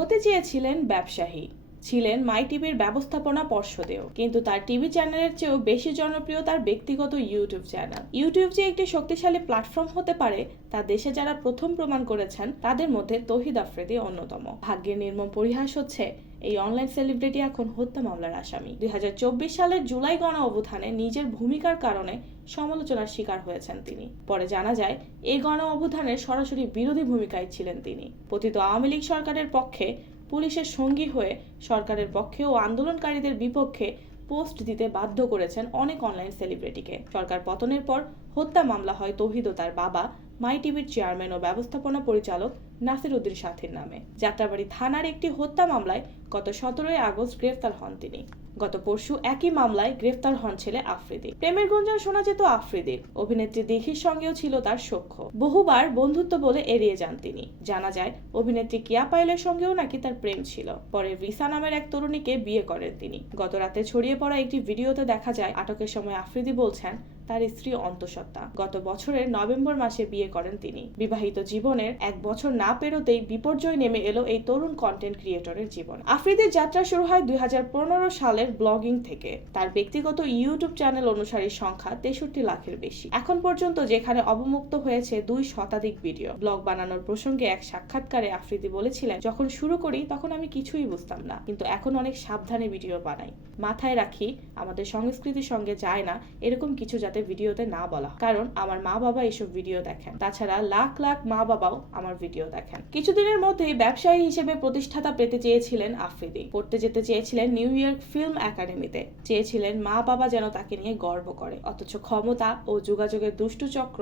হতে চেয়েছিলেন ব্যবসায়ী। ছিলেন মাই টিভির ব্যবস্থাপনা পর্ষদেও। কিন্তু তার টিভি চ্যানেলের চেয়েও বেশি জনপ্রিয় তার ব্যক্তিগত ইউটিউব চ্যানেল। ইউটিউব যে একটি শক্তিশালী প্ল্যাটফর্ম হতে পারে, তা দেশে যারা প্রথম প্রমাণ করেছেন, তাদের মধ্যে তহিদ আফ্রিদি অন্যতম। ভাগ্যের নির্মম পরিহাস হচ্ছে, এই অনলাইন সেলিব্রিটি এখন হত্যা মামলার আসামি। দুই হাজার চব্বিশ সালের জুলাই গণ অভ্যুত্থানে নিজের ভূমিকার কারণে সমালোচনার শিকার হয়েছেন তিনি। পরে জানা যায়, এই গণ অভ্যুত্থানের সরাসরি বিরোধী ভূমিকায় ছিলেন তিনি। পতিত আওয়ামী লীগ সরকারের পক্ষে পুলিশের সঙ্গী হয়ে সরকারের পক্ষে ও আন্দোলনকারীদের বিপক্ষে পোস্ট দিতে বাধ্য করেছেন অনেক অনলাইন সেলিব্রিটিকে। সরকার পতনের পর হত্যা মামলা হয় তৌহিদ ও তার বাবা, মাই টিভির চেয়ারম্যান ও ব্যবস্থাপনা পরিচালক নাসির উদ্দিন সাথীর নামে। যাত্রাবাড়ি থানার একটি হত্যা মামলায় গত সতেরোই আগস্ট গ্রেফতার হন তিনি। গত পরশু একই মামলায় গ্রেফতার হন ছেলে আফ্রিদি। প্রেমের গুঞ্জন শোনা যেত আফ্রিদির। অভিনেত্রী দিঘির সঙ্গেও ছিল তার সখ্য। বহুবার বন্ধুত্ব বলে এড়িয়ে যান তিনি। জানা যায়, অভিনেত্রী কিয়া পাইলের সঙ্গেও নাকি তার প্রেম ছিল। পরে রিসা নামের এক তরুণীকে বিয়ে করেন তিনি। গত রাতে ছড়িয়ে পড়া একটি ভিডিওতে দেখা যায়, আটকের সময় আফ্রিদি বলছেন, তার স্ত্রী অন্তঃসত্ত্বা। গত বছরের নভেম্বর মাসে বিয়ে করেন তিনি। বিবাহিত জীবনের এক বছর না পেরোতেই বিপর্যয় নেমে এলো এই তরুণ কন্টেন্ট ক্রিয়েটরের জীবন। আফ্রিদির যাত্রা শুরু হয় দুই হাজার পনেরো সালের ব্লগিং থেকে। তার ব্যক্তিগত ইউটিউব চ্যানেল অনুসারীর সংখ্যা তেষট্টি লাখের বেশি। এখন পর্যন্ত যেখানে অবমুক্ত হয়েছে দুই শতাধিক ভিডিও। ব্লগ বানানোর প্রসঙ্গে এক সাক্ষাৎকারে আফ্রিদি বলেছিলেন, যখন শুরু করি তখন আমি কিছুই বুঝতাম না, কিন্তু এখন অনেক সাবধানে ভিডিও বানাই। মাথায় রাখি, আমাদের সংস্কৃতির সঙ্গে যায় না, এরকম কিছু যাতে ভিডিওতে না বলা কারণ আমার মা বাবা এসব ভিডিও দেখেন। তাছাড়া লাখ লাখ মা বাবাও আমার ভিডিও দেখেন। কিছুদিনের মধ্যেই ব্যবসায়ী হিসেবে প্রতিষ্ঠাতা পেতে চেয়েছিলেন আফ্রিদি। পড়তে যেতে চেয়েছিলেন নিউ ইয়র্ক ফিল্ম একাডেমিতে। চেয়েছিলেন মা বাবা যেন তাকে নিয়ে গর্ব করে। অথচ ক্ষমতা ও যোগাযোগের দুষ্টু চক্র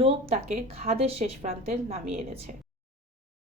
লোভ তাকে খাদের শেষ প্রান্তে নামিয়ে এনেছে।